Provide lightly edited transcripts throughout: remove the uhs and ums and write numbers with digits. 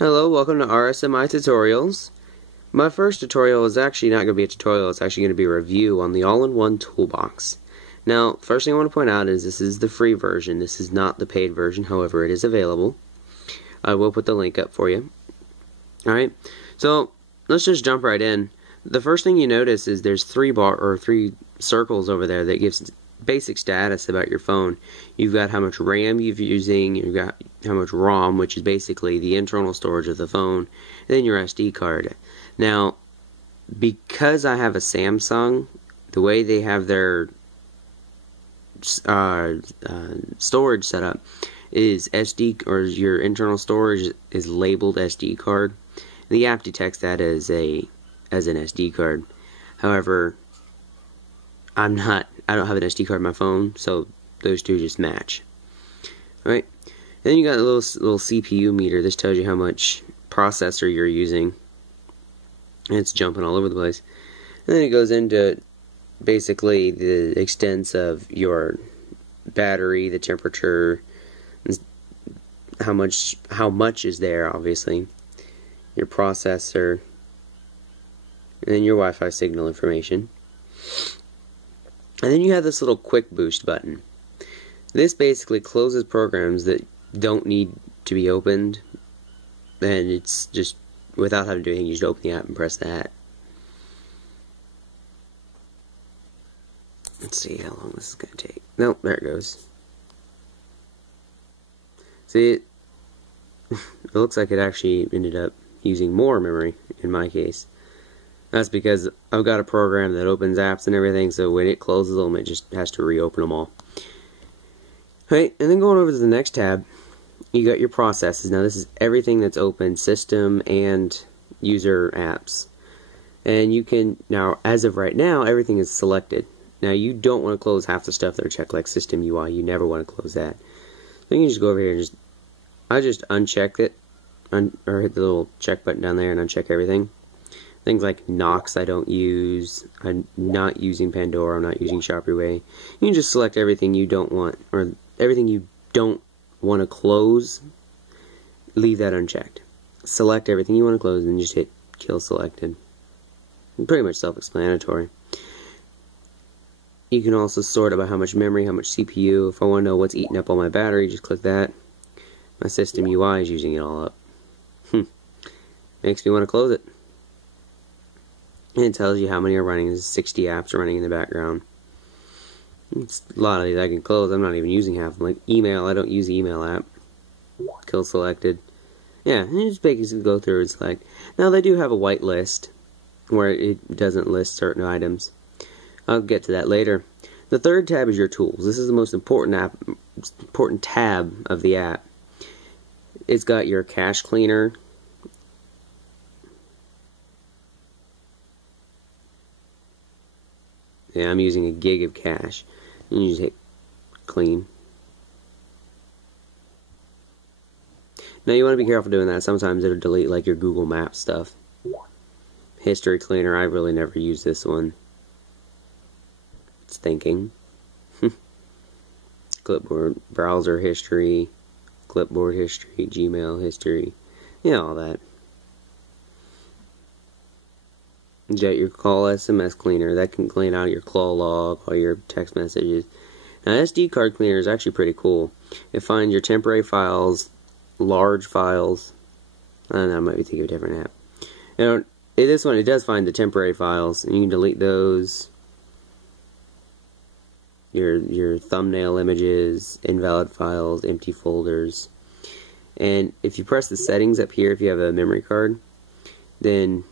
Hello, welcome to RSMI Tutorials. My first tutorial is actually not going to be a tutorial, it's actually going to be a review on the All-In-One Toolbox. Now, first thing I want to point out is this is the free version, this is not the paid version, however it is available. I will put the link up for you. Alright, so let's just jump right in. The first thing you notice is there's three circles over there that gives basic status about your phone. You've got how much RAM you're using, you've got how much ROM, which is basically the internal storage of the phone, and then your SD card. Now, because I have a Samsung, the way they have their storage set up is SD, or your internal storage is labeled SD card. The app detects that as an SD card. However, I don't have an SD card on my phone, so those two just match. Alright, then you got a little CPU meter. This tells you how much processor you're using. And it's jumping all over the place. And then it goes into basically the extents of your battery, the temperature, how much is there, obviously, your processor, and then your Wi-Fi signal information. And then you have this little quick boost button. This basically closes programs that don't need to be opened, and it's just without having to do anything, you just open the app and press that. Let's see how long this is going to take. Nope, there it goes. See, it looks like it actually ended up using more memory in my case. That's because I've got a program that opens apps and everything, so when it closes them, it just has to reopen them all. Alright, and then going over to the next tab, you got your processes. Now this is everything that's open, system and user apps. And you can, now as of right now, everything is selected. Now you don't want to close half the stuff that are checked, like system UI. You never want to close that. So you can just go over here and I just uncheck it, or hit the little check button down there and uncheck everything. Things like Knox I don't use, I'm not using Pandora, I'm not using Shop Your Way. You can just select everything you don't want, or everything you don't want to close, leave that unchecked. Select everything you want to close and just hit kill selected. Pretty much self-explanatory. You can also sort about how much memory, how much CPU. If I want to know what's eating up all my battery, just click that. My system UI is using it all up. Makes me want to close it. And it tells you how many are running. There's 60 apps running in the background. It's a lot of these I can close. I'm not even using half of them. Like email, I don't use email app. Kill selected. Yeah, and you just basically go through and select. Now they do have a whitelist where it doesn't list certain items. I'll get to that later. The third tab is your tools. This is the most important tab of the app. It's got your cache cleaner. Yeah, I'm using a gig of cache. And you just hit clean. Now you want to be careful doing that. Sometimes it'll delete like your Google Maps stuff. History cleaner, I really never use this one. It's thinking. Clipboard, browser history, clipboard history, Gmail history. Yeah, all that. You got your call SMS cleaner. That can clean out your call log, all your text messages. Now, SD card cleaner is actually pretty cool. It finds your temporary files, large files. I don't know, I might be thinking of a different app. Now, this one, it does find the temporary files, and you can delete those. Your thumbnail images, invalid files, empty folders. And if you press the settings up here, if you have a memory card, then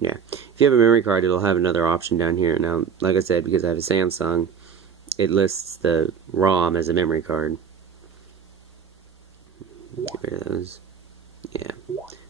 yeah, if you have a memory card, it'll have another option down here. Now, like I said, because I have a Samsung, it lists the ROM as a memory card. Get rid of those. Yeah,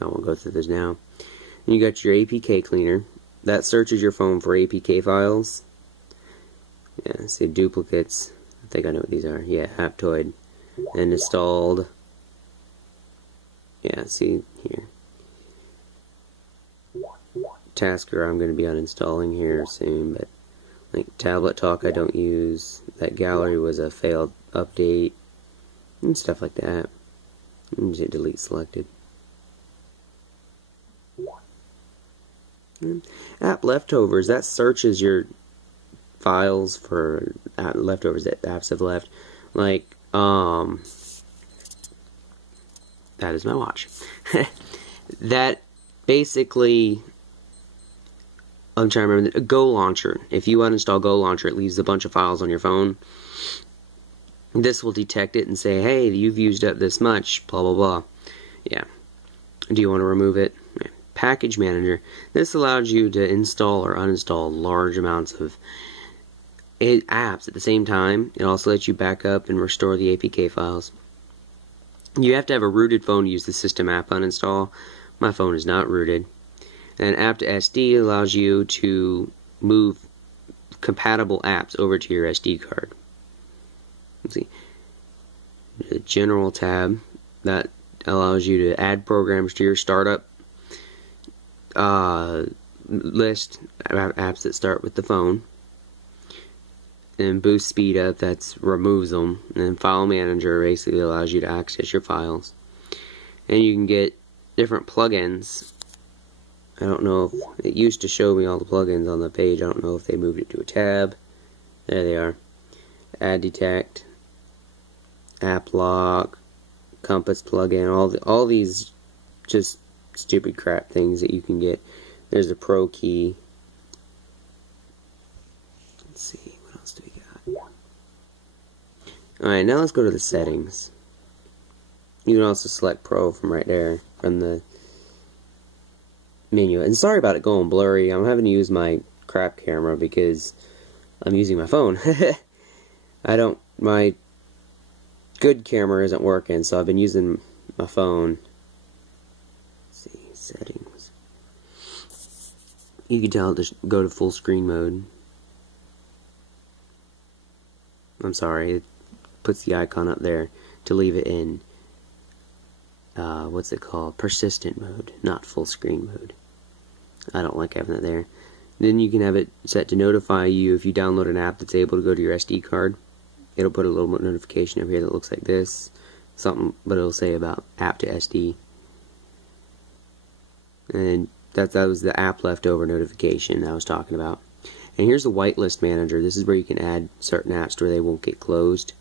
I won't go through those now. And you got your APK cleaner. That searches your phone for APK files. Yeah, see duplicates. I think I know what these are. Yeah, Aptoid. And installed. Yeah, see here. Tasker I'm going to be uninstalling here soon, but like Tablet Talk I don't use. That gallery was a failed update and stuff like that. Just hit delete selected. App leftovers, that searches your files for leftovers that apps have left. Like, that is my watch. That basically, I'm trying to remember, Go Launcher. If you uninstall Go Launcher, it leaves a bunch of files on your phone. This will detect it and say, hey, you've used up this much, blah, blah, blah. Yeah. Do you want to remove it? Yeah. Package Manager. This allows you to install or uninstall large amounts of apps at the same time. It also lets you back up and restore the APK files. You have to have a rooted phone to use the system app uninstall. My phone is not rooted. And app to SD allows you to move compatible apps over to your SD card. Let's see. The General tab, that allows you to add programs to your startup list, apps that start with the phone. And Boost Speed Up, that removes them. And then File Manager basically allows you to access your files. And you can get different plugins. I don't know if it used to show me all the plugins on the page. I don't know if they moved it to a tab. There they are. Add Detect, App Lock, Compass plugin, all these just stupid crap things that you can get. There's the Pro key. Let's see, what else do we got? Alright, now let's go to the settings. You can also select Pro from right there, from the menu. And sorry about it going blurry. I'm having to use my crap camera because I'm using my phone. My good camera isn't working, so I've been using my phone. Let's see, settings. You can tell it to go to full screen mode. I'm sorry, it puts the icon up there to leave it in what's it called? Persistent mode, not full screen mode. I don't like having that there. Then you can have it set to notify you if you download an app that's able to go to your SD card. It'll put a little notification over here that looks like this. Something, but it'll say about app to SD. And that was the app leftover notification I was talking about. And here's the whitelist manager. This is where you can add certain apps to where they won't get closed.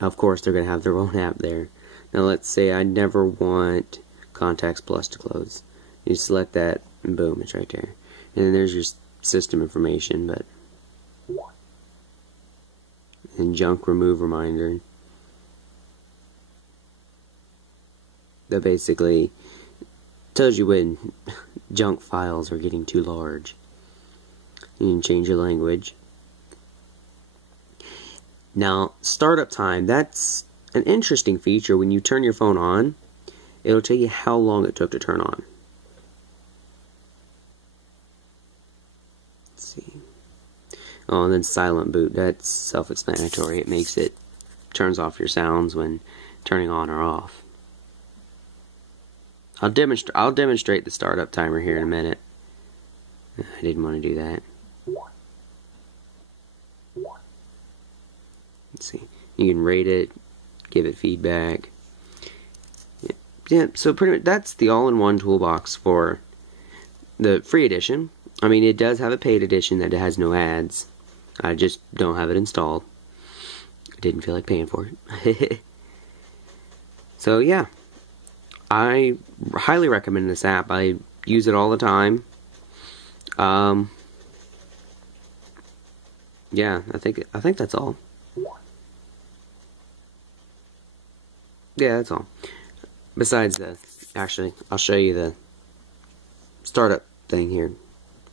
Of course, they're going to have their own app there. Now, let's say I never want Contacts Plus to close. You select that, and boom, it's right there. And then there's your system information, but and junk remove reminder. That basically tells you when junk files are getting too large. You can change your language. Now, startup time, that's an interesting feature. When you turn your phone on, it'll tell you how long it took to turn on. Let's see. Oh, and then silent boot, that's self-explanatory. It turns off your sounds when turning on or off. I'll demonstrate the startup timer here in a minute. I didn't want to do that. Let's see. You can rate it, give it feedback. Yeah, so pretty much that's the All-In-One Toolbox for the free edition. I mean, it does have a paid edition that has no ads. I just don't have it installed. I didn't feel like paying for it. So yeah, I highly recommend this app. I use it all the time. Yeah, I think that's all. Yeah, that's all. Besides actually, I'll show you the startup thing here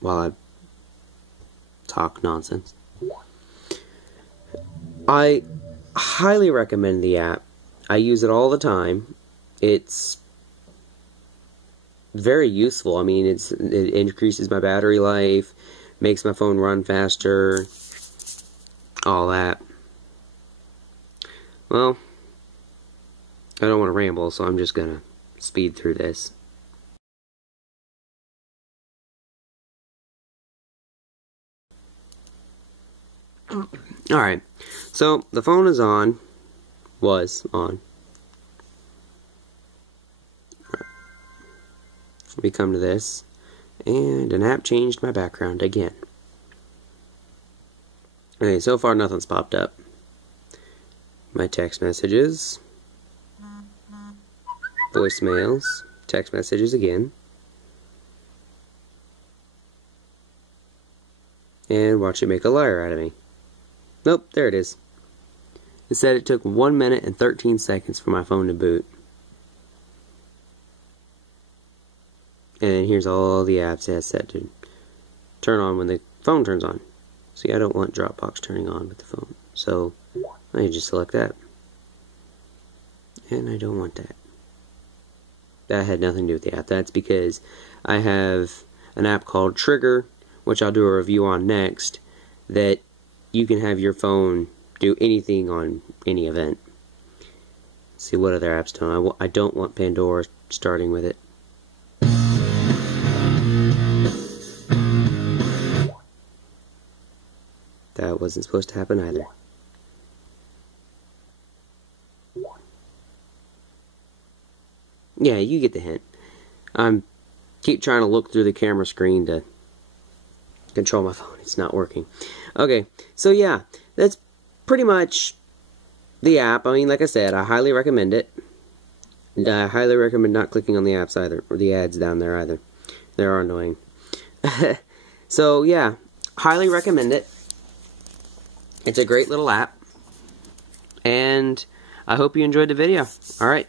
while I talk nonsense. I highly recommend the app. I use it all the time. It's very useful. I mean, it increases my battery life, makes my phone run faster, all that. Well, I don't want to ramble, so I'm just gonna speed through this. Alright, so the phone is on. was on. We come to this, and an app changed my background again. Okay, so far nothing's popped up. My text messages, voicemails, text messages again, and watch it make a liar out of me. Nope, there it is. It said it took 1 minute and 13 seconds for my phone to boot. And here's all the apps it has set to turn on when the phone turns on. See, I don't want Dropbox turning on with the phone, so I just select that. And I don't want that. That had nothing to do with the app. That's because I have an app called Trigger, which I'll do a review on next, that you can have your phone do anything on any event. Let's see what other apps don't. I don't want Pandora starting with it. That wasn't supposed to happen either. Yeah, you get the hint. Keep trying to look through the camera screen to control my phone. It's not working. Okay, so yeah, that's pretty much the app. I mean, like I said, I highly recommend it. And I highly recommend not clicking on the apps either, or the ads down there either. They're annoying. So yeah, highly recommend it. It's a great little app, and I hope you enjoyed the video. Alright,